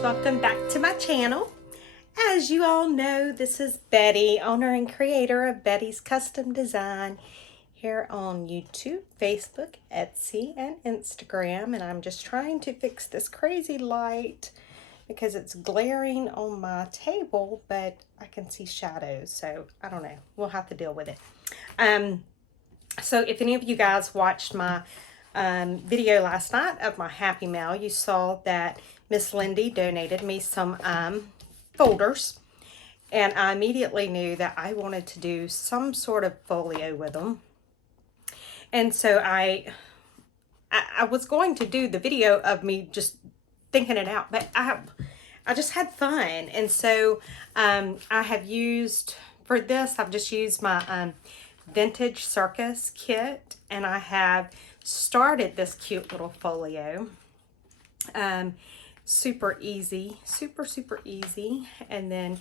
Welcome back to my channel. As you all know, this is Betty, owner and creator of Betty's Custom Design here on YouTube, Facebook, Etsy, and Instagram. And I'm just trying to fix this crazy light because it's glaring on my table, but I can see shadows. So I don't know. We'll have to deal with it. So if any of you guys watched my video last night of my Happy Mail, you saw that Miss Lindy donated me some folders, and I immediately knew that I wanted to do some sort of folio with them. And so I was going to do the video of me just thinking it out, but I just had fun. And so I have used, for this, I've just used my Vintage Circus kit, and I have started this cute little folio. Super easy, super easy. And then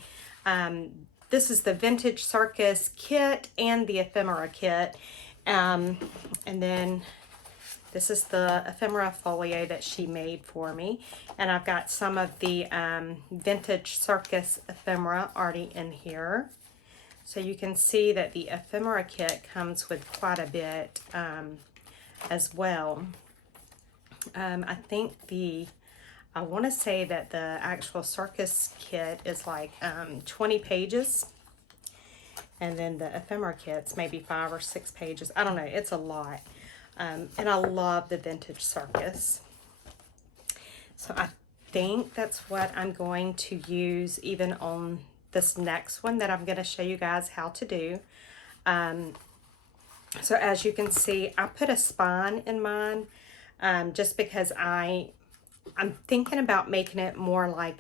this is the Vintage Circus kit and the Ephemera kit, and then this is the Ephemera folio that she made for me, and I've got some of the Vintage Circus ephemera already in here. So you can see that the Ephemera kit comes with quite a bit as well. I think I want to say that the actual circus kit is like 20 pages. And then the ephemera kit's maybe 5 or 6 pages. I don't know. It's a lot. And I love the Vintage Circus. So I think that's what I'm going to use even on this next one that I'm going to show you guys how to do. So as you can see, I put a spine in mine just because I'm thinking about making it more like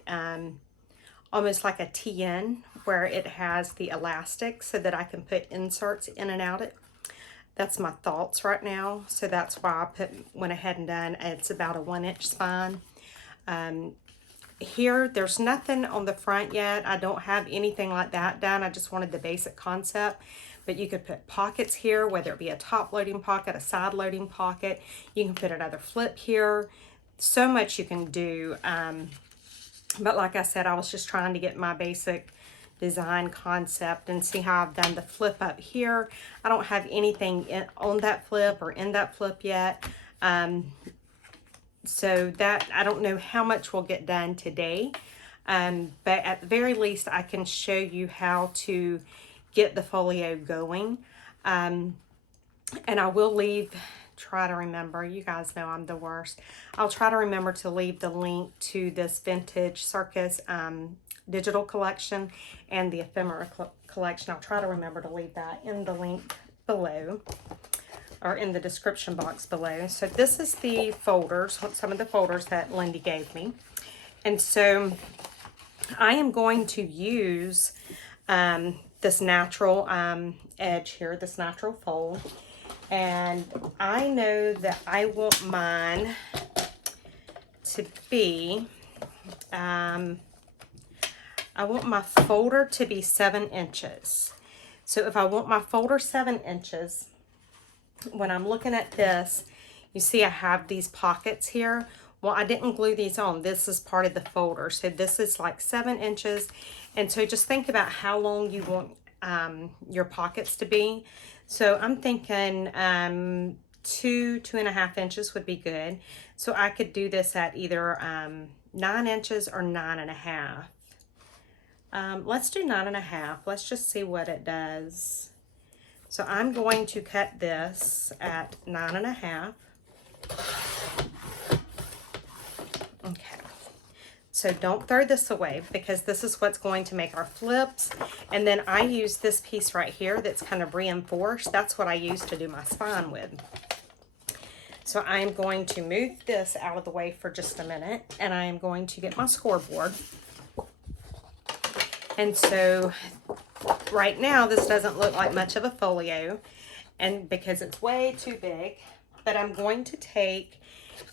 almost like a TN, where it has the elastic so that I can put inserts in and out it. That's my thoughts right now. So that's why I went ahead and done, it's about a 1-inch spine. Here, there's nothing on the front yet. I don't have anything like that done. I just wanted the basic concept. But you could put pockets here, whether it be a top loading pocket, a side loading pocket. You can put another flip here. So much you can do. But like I said, I was just trying to get my basic design concept and see how I've done the flip up here. I don't have anything on that flip or in that flip yet. So that, I don't know how much will get done today. But at the very least, I can show you how to get the folio going. And I will try to remember, you guys know I'm the worst. I'll try to remember to leave the link to this Vintage Circus digital collection and the Ephemera collection. I'll try to remember to leave that in the link below, or in the description box below. So this is the folders, some of the folders that Lindy gave me. And so I am going to use this natural edge here, this natural fold. And I know that I want mine to be, I want my folder to be 7 inches. So if I want my folder 7 inches, when I'm looking at this, you see I have these pockets here. Well, I didn't glue these on. This is part of the folder. So this is like 7 inches. And so just think about how long you want your pockets to be. So I'm thinking 2.5 inches would be good. So I could do this at either 9 inches or 9.5. Let's do 9.5. Let's just see what it does. So I'm going to cut this at 9.5. Okay. So don't throw this away, because this is what's going to make our flips. And then I use this piece right here that's kind of reinforced. That's what I use to do my spine with. So I'm going to move this out of the way for just a minute, and I am going to get my scoreboard. And so right now this doesn't look like much of a folio, and because it's way too big, but I'm going to take,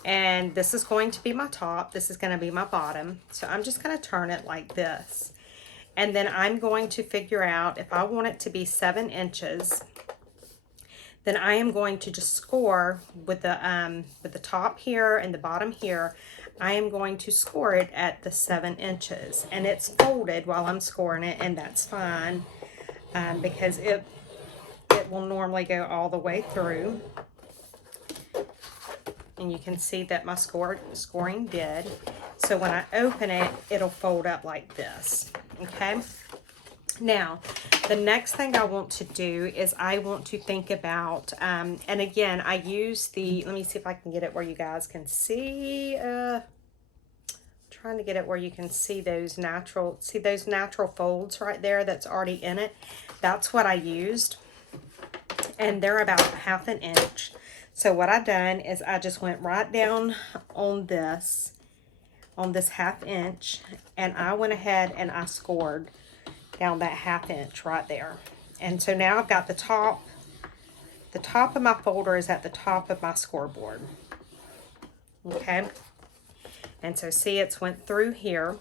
and this is going to be my top, this is going to be my bottom. So I'm just going to turn it like this. And then I'm going to figure out if I want it to be 7 inches, then I am going to just score with the top here and the bottom here. I am going to score it at the 7 inches, and it's folded while I'm scoring it, and that's fine because it will normally go all the way through. And you can see that my scoring did. So when I open it, it'll fold up like this, okay? Now, the next thing I want to do is I want to think about, and again, I use the, let me see if I can get it where you guys can see, trying to get it where you can see those natural folds right there that's already in it. That's what I used, and they're about 1/2 inch. So what I done is I just went right down on this 1/2 inch, and I went ahead and I scored down that 1/2 inch right there. And so now I've got the top of my folder is at the top of my scoreboard. Okay. And so see, it's went through here.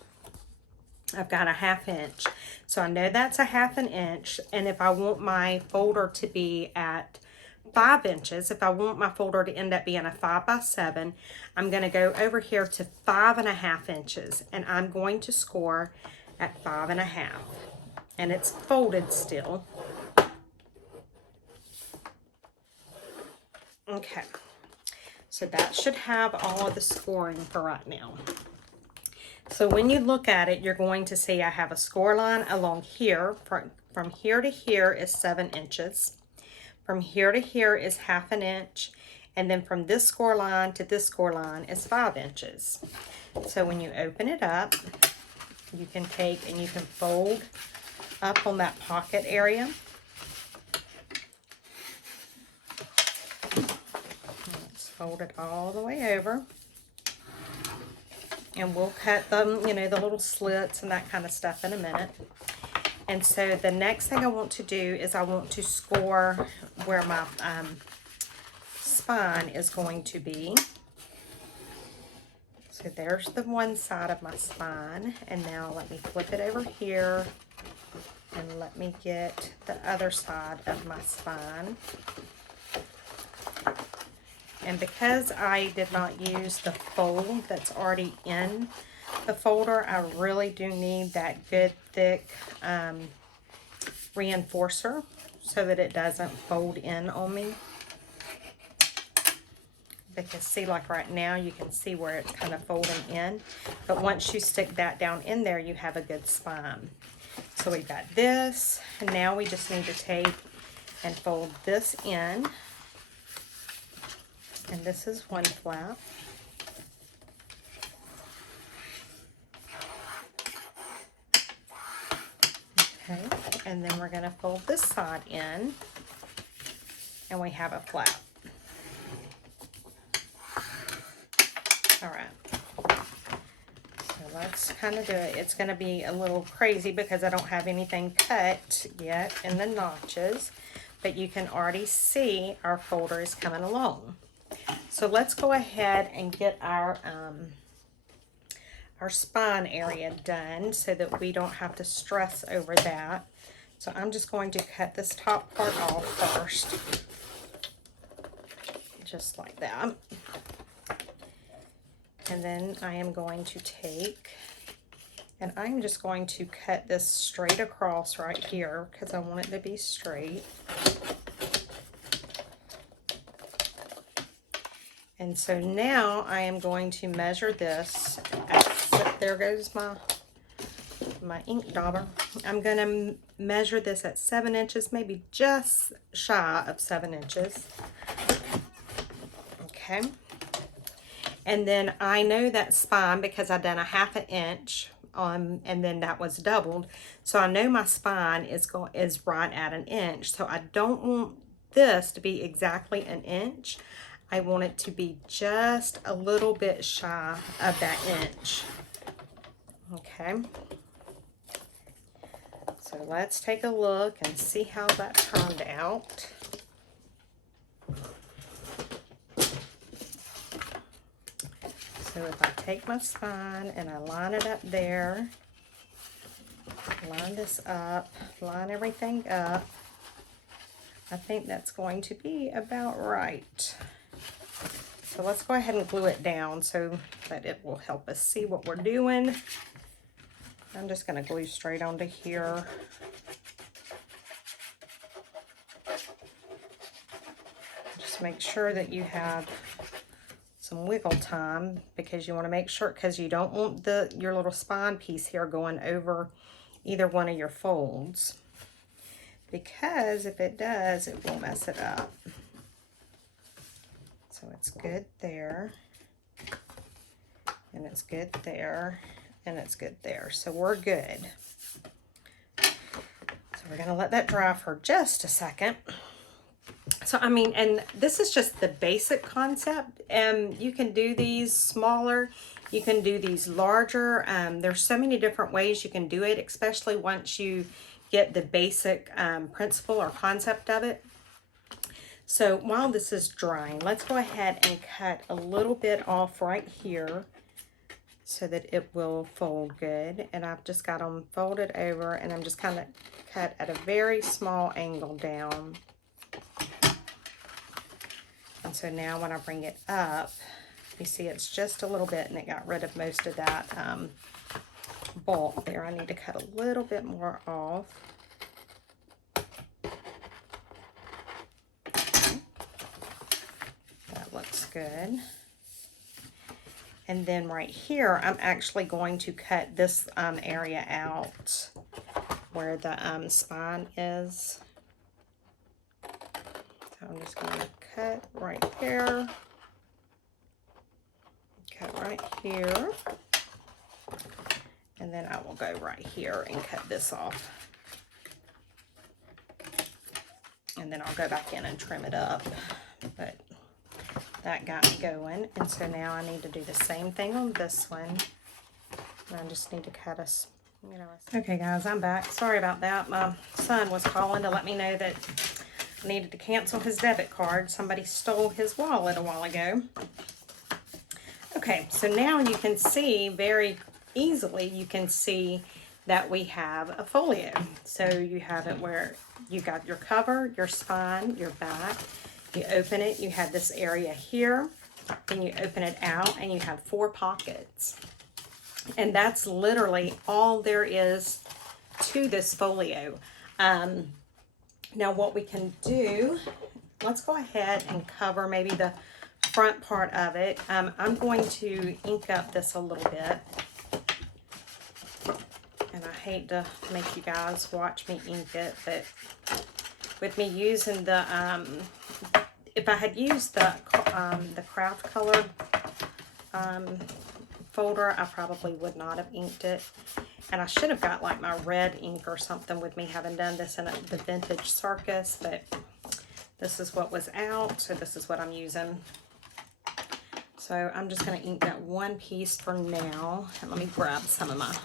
I've got a 1/2 inch. So I know that's a 1/2 inch. And if I want my folder to be at 5 inches, if I want my folder to end up being a 5x7, I'm going to go over here to 5.5 inches, and I'm going to score at 5.5. And it's folded still. Okay, so that should have all of the scoring for right now. So when you look at it, you're going to see I have a score line along here. From here to here is 7 inches. From here to here is 1/2 inch. And then from this score line to this score line is 5 inches. So when you open it up, you can take and you can fold up on that pocket area. Let's fold it all the way over. And we'll cut them, you know, the little slits and that kind of stuff in a minute. And so the next thing I want to do is I want to score where my spine is going to be. So there's the one side of my spine. And now let me flip it over here. And let me get the other side of my spine. And because I did not use the fold that's already in the folder, I really do need that good thick reinforcer so that it doesn't fold in on me. Because see, like right now, you can see where it's kind of folding in. But once you stick that down in there, you have a good spine. So we've got this, and now we just need to take and fold this in. And this is one flap. Okay, and then we're going to fold this side in, and we have a flap. All right. So let's kind of do it. It's going to be a little crazy because I don't have anything cut yet in the notches, but you can already see our folder is coming along. So let's go ahead and get our spine area done so that we don't have to stress over that. So I'm just going to cut this top part off first, just like that. And then I am going to take, and I'm just going to cut this straight across right here because I want it to be straight. And so now I am going to measure this. There goes my ink dauber. I'm going to measure this at 7 inches, maybe just shy of 7 inches. Okay. And then I know that spine because I've done a 1/2 inch and then that was doubled. So I know my spine is right at 1 inch. So I don't want this to be exactly 1 inch. I want it to be just a little bit shy of that inch. Okay. So let's take a look and see how that turned out. So if I take my spine and I line it up there, line this up, line everything up, I think that's going to be about right. So let's go ahead and glue it down so that it will help us see what we're doing. I'm just going to glue straight onto here. Just make sure that you have some wiggle time, because you want to make sure, because you don't want your little spine piece here going over either one of your folds, because if it does, it will mess it up. So it's good there, and it's good there, and it's good there. So we're good. So we're going to let that dry for just a second. So, I mean, and this is just the basic concept. You can do these smaller, you can do these larger. There's so many different ways you can do it, especially once you get the basic principle or concept of it. So while this is drying, let's go ahead and cut a little bit off right here so that it will fold good. And I've just got them folded over, and I'm just kind of cut at a very small angle down. And so now when I bring it up, you see it's just a little bit, and it got rid of most of that bulk there. I need to cut a little bit more off. That looks good. And then right here, I'm actually going to cut this area out where the spine is. So I'm just going to cut right there, cut right here, and then I will go right here and cut this off. And then I'll go back in and trim it up, but that got me going. And so now I need to do the same thing on this one. And I just need to cut us, you know. Okay guys, I'm back. Sorry about that. My son was calling to let me know that I needed to cancel his debit card. Somebody stole his wallet a while ago. Okay, so now you can see very easily, you can see that we have a folio. So you have it where you got your cover, your spine, your back. You open it, you have this area here, then you open it out, and you have 4 pockets. And that's literally all there is to this folio. Now what we can do, let's go ahead and cover maybe the front part of it. I'm going to ink up this a little bit. And I hate to make you guys watch me ink it, but with me using the, if I had used the craft color folder, I probably would not have inked it. And I should have got like my red ink or something with me, having done this in the vintage circus, but this is what was out, so this is what I'm using. So I'm just going to ink that one piece for now. And let me grab some of my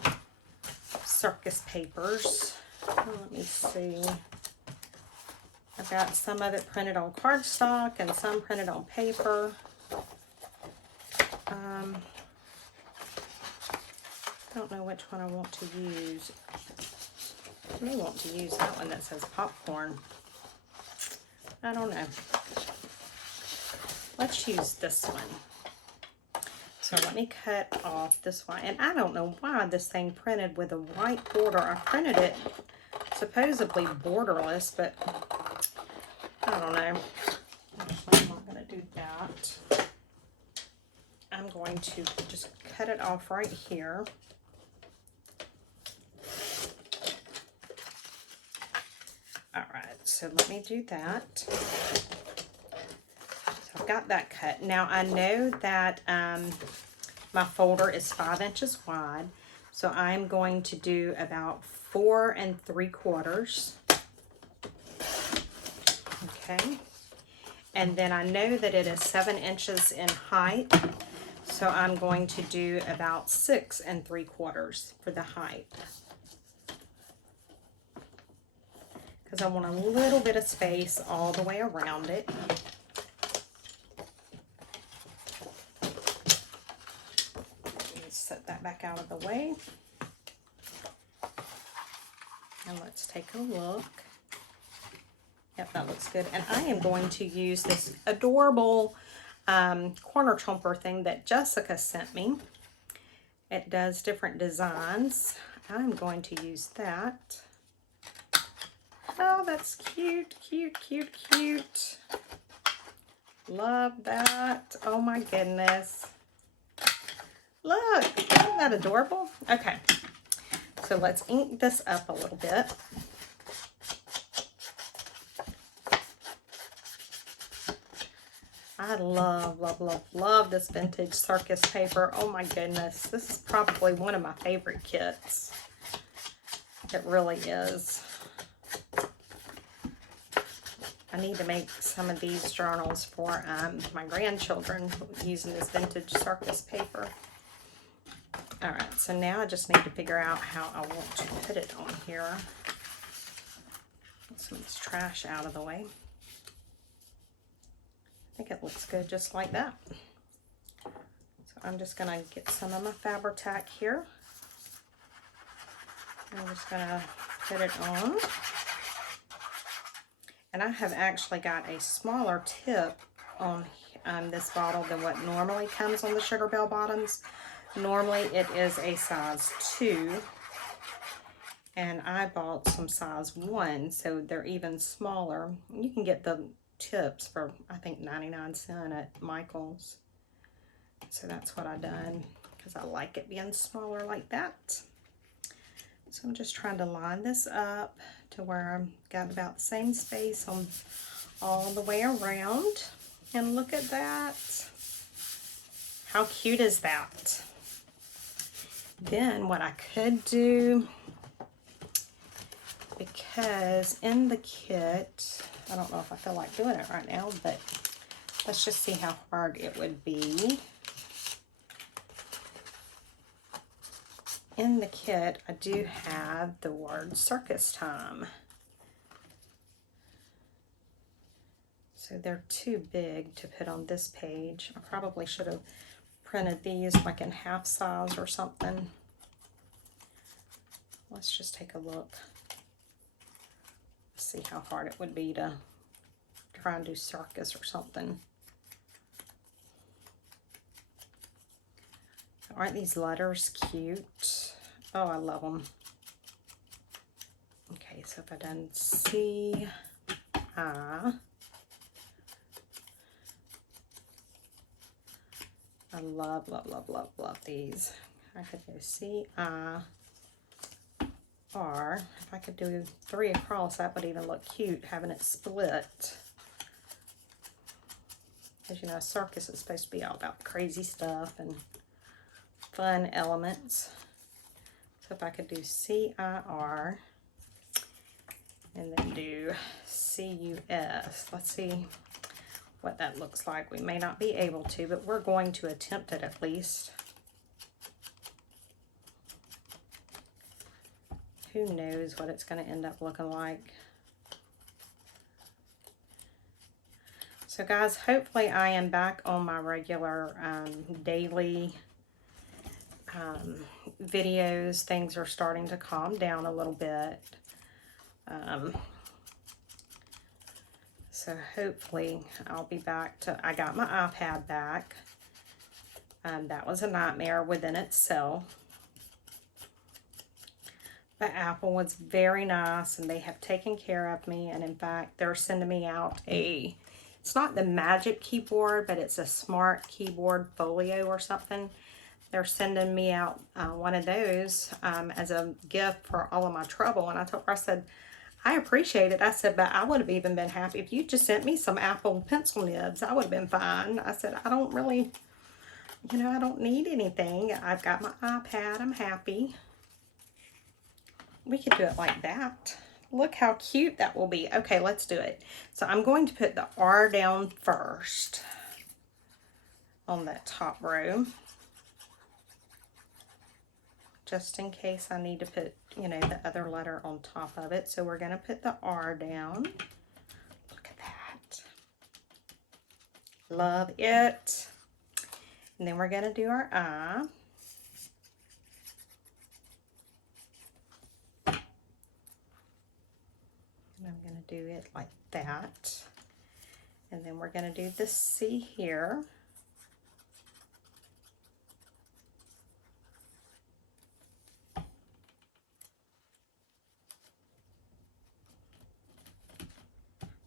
circus papers. Let me see. I've got some of it printed on cardstock and some printed on paper. I don't know which one I want to use. I may want to use that one that says popcorn. I don't know. Let's use this one. So let me cut off this one. And I don't know why this thing printed with a white border. I printed it supposedly borderless, but I don't know. I'm not going to do that. I'm going to just cut it off right here. All right, so let me do that. So I've got that cut. Now I know that my folder is 5 inches wide, so I'm going to do about 4 3/4. Okay, And then I know that it is 7 inches in height, so I'm going to do about 6 3/4 for the height. Because I want a little bit of space all the way around it. Set that back out of the way. And let's take a look. Yep, that looks good. And I am going to use this adorable corner chomper thing that Jessica sent me. It does different designs. I'm going to use that. Oh, that's cute, cute, cute, cute. Love that. Oh my goodness. Look, isn't that adorable? Okay, so let's ink this up a little bit. I love, love, love, love this vintage circus paper. Oh my goodness, this is probably one of my favorite kits. It really is. I need to make some of these journals for my grandchildren using this vintage circus paper. All right, so now I just need to figure out how I want to put it on here. Get some of this trash out of the way. I think it looks good just like that. So I'm just gonna get some of my Fabri-Tac here. I'm just gonna put it on. And I have actually got a smaller tip on this bottle than what normally comes on the Sugar Bell bottoms. Normally it is a size 2, and I bought some size 1, so they're even smaller. You can get the tips for, I think, 99 cents at Michael's. So that's what I done, because I like it being smaller like that. So I'm just trying to line this up to where I've got about the same space on all the way around. And look at that. How cute is that? Then what I could do, because in the kit, I don't know if I feel like doing it right now, but let's just see how hard it would be. In the kit, I do have the word circus time. So they're too big to put on this page. I probably should have printed these like in half size or something. Let's just take a look. See how hard it would be to try and do circus or something. Aren't these letters cute? Oh, I love them. Okay, so if I done C, I. I love, love, love, love, love these. I could go C, I, R. If I could do 3 across, that would even look cute, having it split. As you know, a circus is supposed to be all about crazy stuff and fun elements. So if I could do C-I-R and then do C-U-S. Let's see what that looks like. We may not be able to, but we're going to attempt it at least. Who knows what it's going to end up looking like. So guys, hopefully I am back on my regular daily videos. Things are starting to calm down a little bit. So hopefully I'll be back to, I got my iPad back. That was a nightmare within itself. But Apple was very nice, and they have taken care of me. And in fact, they're sending me out a, it's not the Magic keyboard, but it's a smart keyboard, Folio or something. They're sending me out one of those as a gift for all of my trouble. And I told her, I said, I appreciate it. I said, but I would have even been happy if you just sent me some Apple pencil nibs. I would have been fine. I said, I don't really, you know, I don't need anything. I've got my iPad. I'm happy. We could do it like that. Look how cute that will be. Okay, let's do it. So I'm going to put the R down first on that top row, just in case I need to put, you know, the other letter on top of it. So we're going to put the R down. Look at that. Love it. And then we're going to do our I. And I'm going to do it like that. And then we're going to do the C here.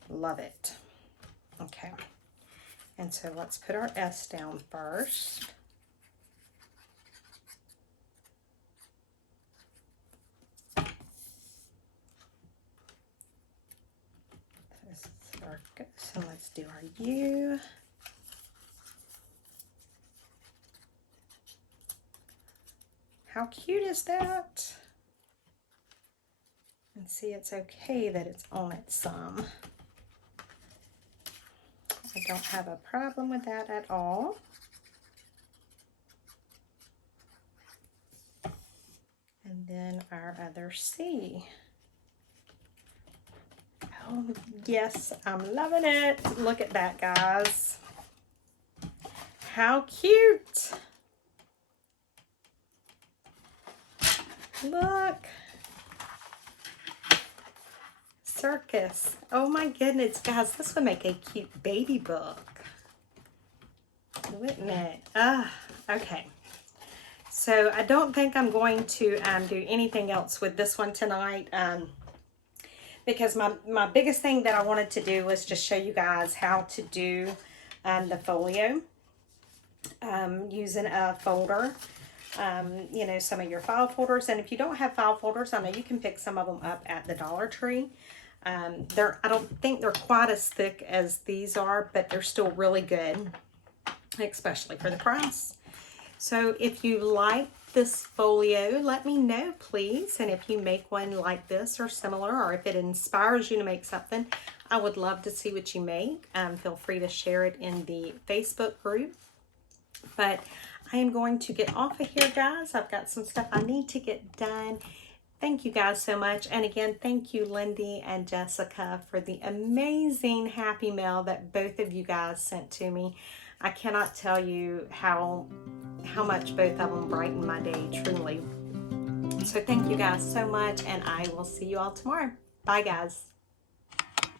Love it. Okay. And so let's put our S down first. This is our go. So let's do our U. How cute is that? And see, it's okay that it's on it some. I don't have a problem with that at all. And then our other C. Oh, yes, I'm loving it. Look at that, guys. How cute. Look. Circus. Oh my goodness, guys, this would make a cute baby book, wouldn't it? Okay. So I don't think I'm going to do anything else with this one tonight, because my biggest thing that I wanted to do was just show you guys how to do the folio using a folder. You know, some of your file folders, and if you don't have file folders, I know you can pick some of them up at the Dollar Tree. I don't think they're quite as thick as these are, but they're still really good, especially for the price. So if you like this folio, let me know, please. And if you make one like this or similar, or if it inspires you to make something, I would love to see what you make. Feel free to share it in the Facebook group. But I am going to get off of here, guys. I've got some stuff I need to get done. Thank you guys so much. And again, thank you, Lindy and Jessica, for the amazing happy mail that both of you guys sent to me. I cannot tell you how much both of them brightened my day, truly. So thank you guys so much, and I will see you all tomorrow. Bye, guys.